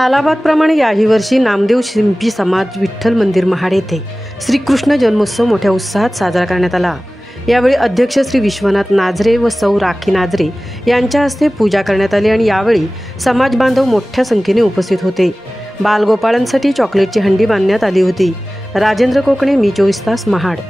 सालाबादप्रमाणे याही वर्षी नामदेव शिंपी समाज विठ्ठल मंदिर महाड येथे श्रीकृष्ण जन्मोत्सव मोठ्या उत्साहात साजरा करण्यात आला। यावेळी अध्यक्ष श्री विश्वनाथ नाझरे व सौ राखी नाझरे यांच्या हस्ते पूजा करण्यात आली आणि यावेळी समाज बांधव मोठ्या संख्येने उपस्थित होते। बालगोपाळांसाठी चॉकलेटची हंडी बांधण्यात आली होती। राजेंद्र कोकणे, मी 24 तास, महाड।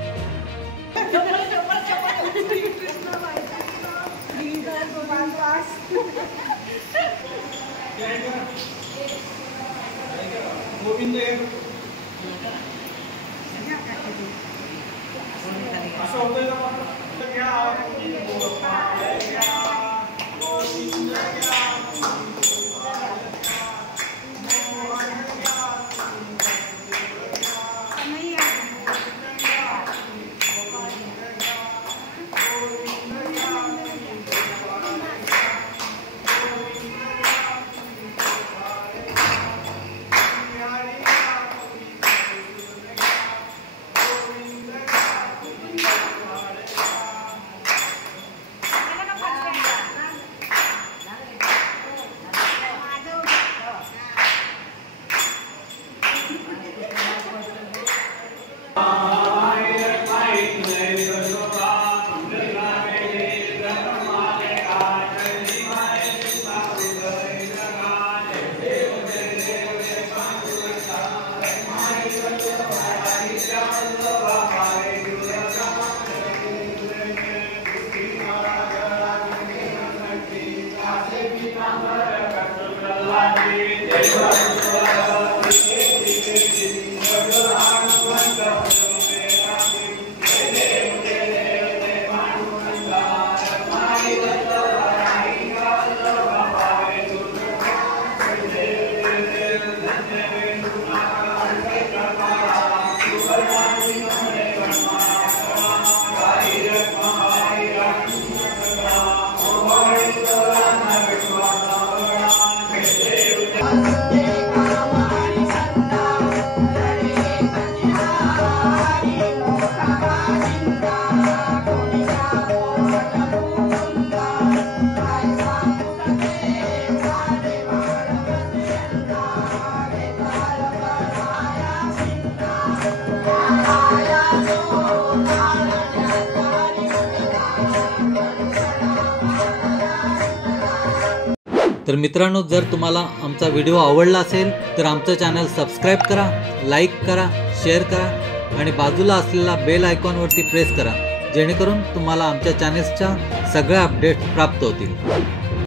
तर मित्रांनो, जर तुम्हाला आमचा व्हिडिओ आवडला असेल तर आमचं चॅनल सबस्क्राइब करा, लाईक करा, शेअर करा आणि बाजूला असलेला बेल आयकॉनवरती प्रेस करा, जेणेकरून तुम्हाला आमच्या चॅनल्सच्या सगळ्या अपडेट्स प्राप्त होतील।